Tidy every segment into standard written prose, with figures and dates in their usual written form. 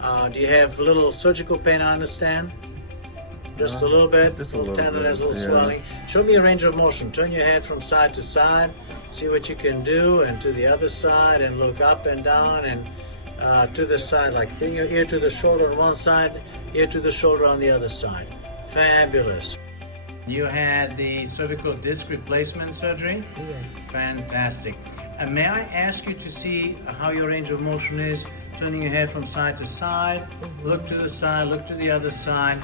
Do you have a little surgical pain, I understand? Just a little bit? Just a little tenderness, bit, a little swelling. Show me a range of motion. Turn your head from side to side. See what you can do, and to the other side, and look up and down, and to the side, like bring your ear to the shoulder on one side, ear to the shoulder on the other side. Fabulous. You had the cervical disc replacement surgery? Yes. Fantastic. And may I ask you to see how your range of motion is? Turning your head from side to side, look to the side, look to the other side.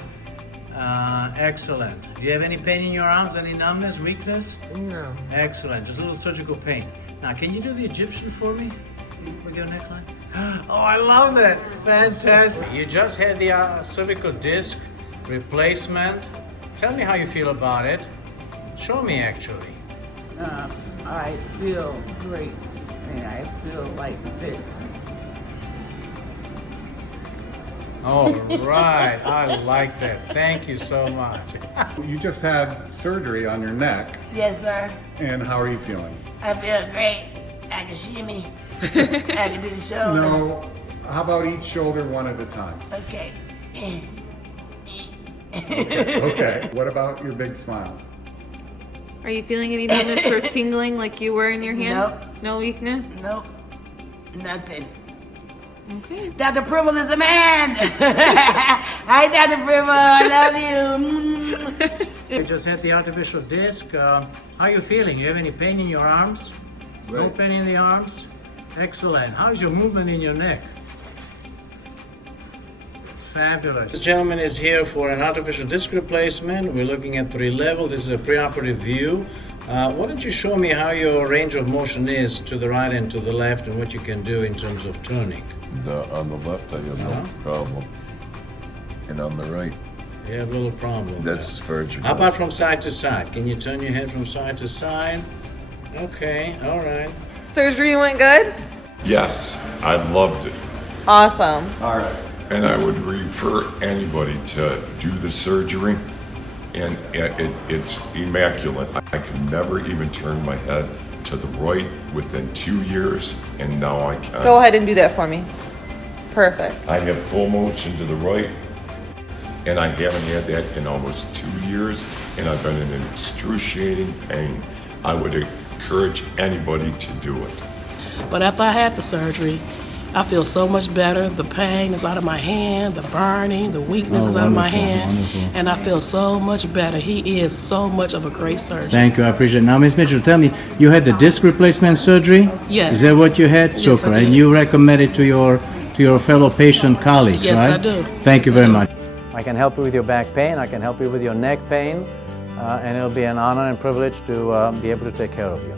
Excellent. Do you have any pain in your arms, any numbness, weakness? No. Excellent, just a little surgical pain. Now, can you do the Egyptian for me with your neckline? Oh, I love that. Fantastic. You just had the cervical disc replacement. Tell me how you feel about it. Show me, actually. I feel great, and I feel like this. All right, I like that. Thank you so much. You just had surgery on your neck, Yes, sir. and how are you feeling? I feel great. I can shimmy. I can do the shoulder. No, how about each shoulder one at a time? Okay. Okay, what about your big smile? Are you feeling any numbness or tingling like you were in your hands? Nope. No weakness? Nope. Nothing. Okay. Dr. Pribil is a man. Hi, Dr. Pribil. I love you. You just had the artificial disc. How are you feeling? You have any pain in your arms? No Right. pain in the arms? Excellent. How's your movement in your neck? It's fabulous. This gentleman is here for an artificial disc replacement. We're looking at 3 level. This is a preoperative view. Why don't you show me how your range of motion is to the right and to the left, and what you can do in terms of turning? On the left, I have no problem. And on the right, You have a little problem. that's as far as you How go. about from side to side? Can you turn your head from side to side? Okay, all right. Surgery went good? Yes, I loved it. Awesome. All right. And I would refer anybody to do the surgery. And it's immaculate. I could never even turn my head to the right within 2 years, and now I can. Go ahead and do that for me. Perfect. I have full motion to the right, and I haven't had that in almost 2 years, and I've been in an excruciating pain. I would encourage anybody to do it. But after I had the surgery, I feel so much better. The pain is out of my hand, the burning, the weakness is out of my hand, and I feel so much better. He is so much of a great surgeon. Thank you, I appreciate it. Now, Ms. Mitchell, tell me, you had the disc replacement surgery? Yes. Is that what you had? Yes, Super. I did. And you recommend it to your fellow patient colleagues, Yes, right? I do. Thank you Yes, I very do. much. I can help you with your back pain. I can help you with your neck pain. And it'll be an honor and privilege to be able to take care of you.